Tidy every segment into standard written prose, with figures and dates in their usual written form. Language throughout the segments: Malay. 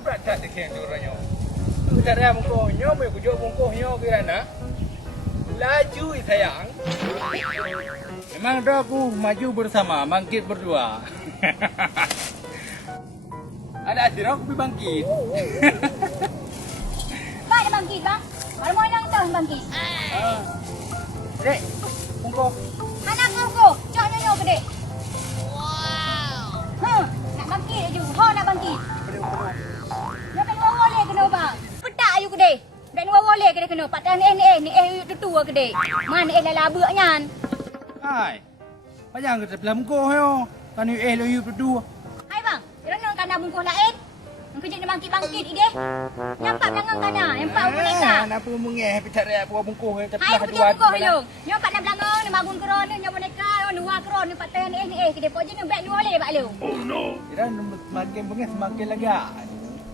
berat tak dekat orangnya. Kita dah bungkuhnya, mau kujuk bungkuhnya kira nak. Laju sayang. Memang dah aku maju bersama, bangkit berdua. Ada acara aku pergi bangkit. Bang ada bangkit bang. Kalau mau yang tahu bangkit. Dek, bungkuh. Anak aku, cok nyonya ke dek. Wow. Nak bangkit aja. Ho nak bangkit. Nak main wawole kena bang. Petak ayu ke dek. Dan wawole ke dek kena. Patah ni tutu ke dek. Mana lala nyan. Hai. Panjang kita belah bungkuh yo. Kan lo you berdua. Hai bang. Kerana kana bungkus lain. Kerja nak bangkit ide. Nampak belakang kana. Nampak boneka. Kenapa mengeh pecat raya buah bungkuh kita Hai belah pergi dua. bungkus lu. Nampak nak belakang nak bangun kerana nak boneka. Dua kerana nampak ni ke dek. Pojok ni beg dua le bak lu. Kira semakin mengeh semakin lega.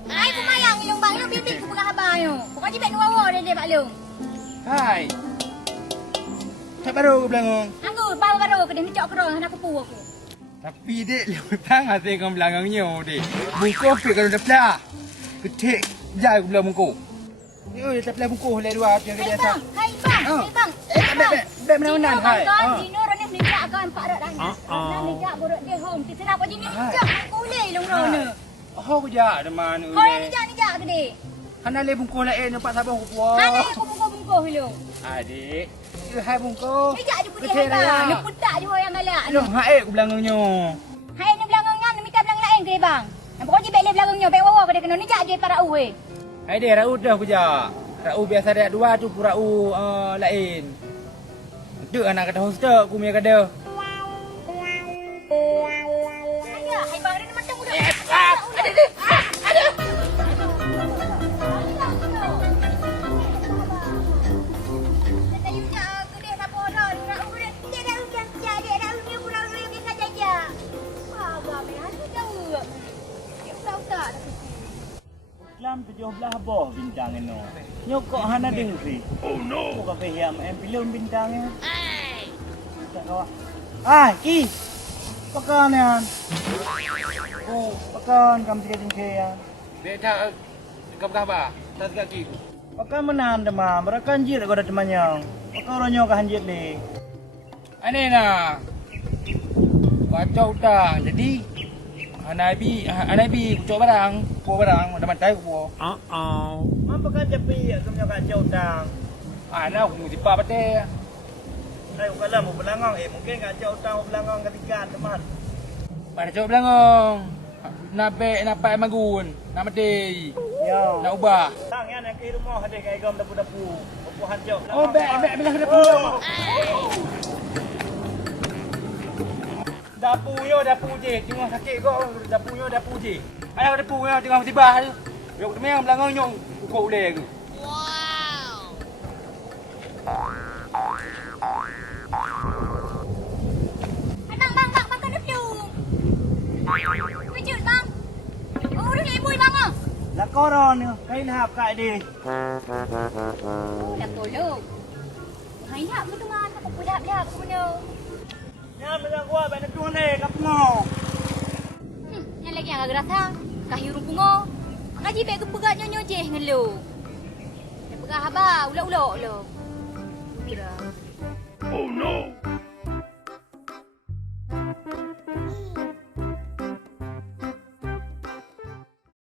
Hai pemayang ilung bang lu bibik ke pegah abang lu. Pokoknya beg dua dia bak lu. Hai. Tak baru ke belakang. Aku baru ke dia ni cok kerana nak kepu aku. Tapi dek lepas hati kau belakangnya dek. Bungkuh pergi kalau dah belah. Ketik jai aku belah bungkuh. Yo, dia tak belah bungkuh le dua yang Hai biasa. bang, hai bang. Beg mana-mana hai. Dino rene ni jak kan pak rak dah. Nak ni jak borok dia home. Kita nak apa jenis jak aku le long rona. Oh, ja de mana Kau ni jak ke dek. Hana le bungkuh lain nampak sabar aku puas. Hana aku bungkus lu. Adik, dia hai bungkuh. Ni jak dia putih hai bang. Ni putak je yang malak ni. Aduh, hai aku belakangnya. Hai ni belakangnya ni minta belang lain ke dia bang. Pokoknya beg le belakangnya beg wawa ke dia kena ni jak dia para uwe. Hai dek, raut dah aku jak. Rau biasa dia dua tu rau lain. Tu anak kata hostel aku punya kata. Ayah, hai bang ni macam udah. Ada. Dalam 17 boh bintang ini. Nyokok hana dengri. Oh no. Kau kafeh yang film bintangnya. Tak kau. Ki. Pakan yan. Oh, pakan kamu tiga jengke ya. Beta kap ba? Tak kaki. Pakan menahan demam, berakan jir kau ada temannya. Pakan orangnya kah hanjir ni. Ane na. Baca utang. Jadi Anabi kucuk barang, ada mantai ku. Mampu kan jepi aku punya kacau utang. Ana aku mesti pa pate. Ai ukala mau belangang mungkin kacau utang belangang ketiga teman. Pada cok belangong. Napak magun, nak mati. Ya. Nak ubah. Tang yang ke rumah ada kai gam dapu-dapu. Dapu hanjau. Oh, bek belah dapu. Dapu je. Tengok sakit kau. Dapu je. Ada dapu yo tengok tiba tu. Yo memang belakang nyong ukok boleh aku. Wow. Bang makan dulu. Kejut bang. Oh, dah lebui bang ah. Lah koron ni, kai lahap kat dia. Oh, dah tolong. Hai nak betul man, aku pulak aku punya. Ya, macam gua banyak tuan ni, kat mau. Yang lagi yang agak rasa, kahir rumpungo. Ngaji baik kepegat nyonya je dengan lu. Dia pegang haba, ulak-ulak lu. Oh no.